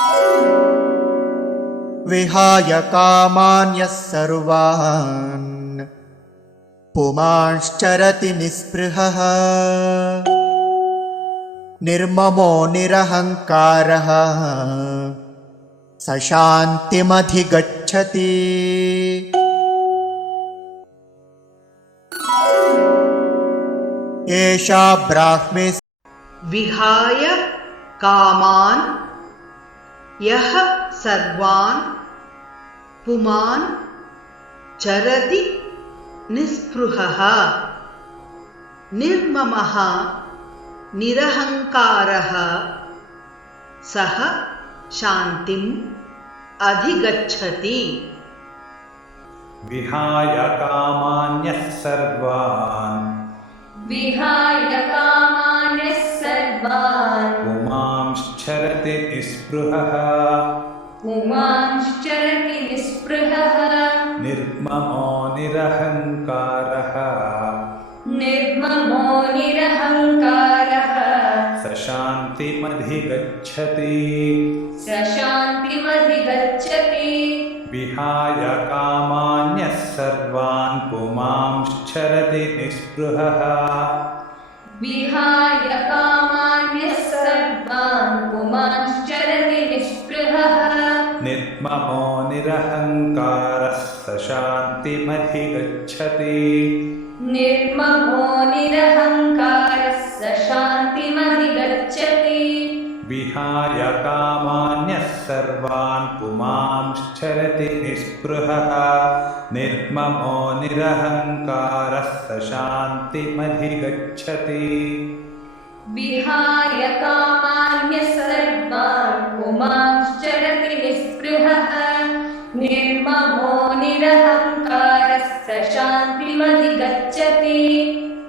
विहाय कामान्यः सर्वान् पुमांश्चरति निःस्पृहः निर्ममो निरहङ्कारः स शान्तिमधिगच्छति। एषा ब्राह्मी विहाय कामान् यः सर्वान् पुमान् चरति निःस्पृहः निर्ममः निरहङ्कारः सः शान्तिम् अधिगच्छति। विहाय कामान्यः सर्वान् पुमांश्चरति निःस्पृहः निर्ममो निरहङ्कारः स शान्तिमधिगच्छति। विहाय कामान्यः सर्वान् पुमांश्चरति निःस्पृहः निर्ममो निरहङ्कारः स शान्तिमधिगच्छति। विहाय कामान्यः सर्वान् पुमांश्चरति निःस्पृहः निर्ममो निरहङ्कारः स शान्तिमधिगच्छति। विहाय कामान्यः सर्वान् पुमांश्चरति निःस्पृहः निर्ममो निरहङ्कारः स शान्तिमधिगच्छति।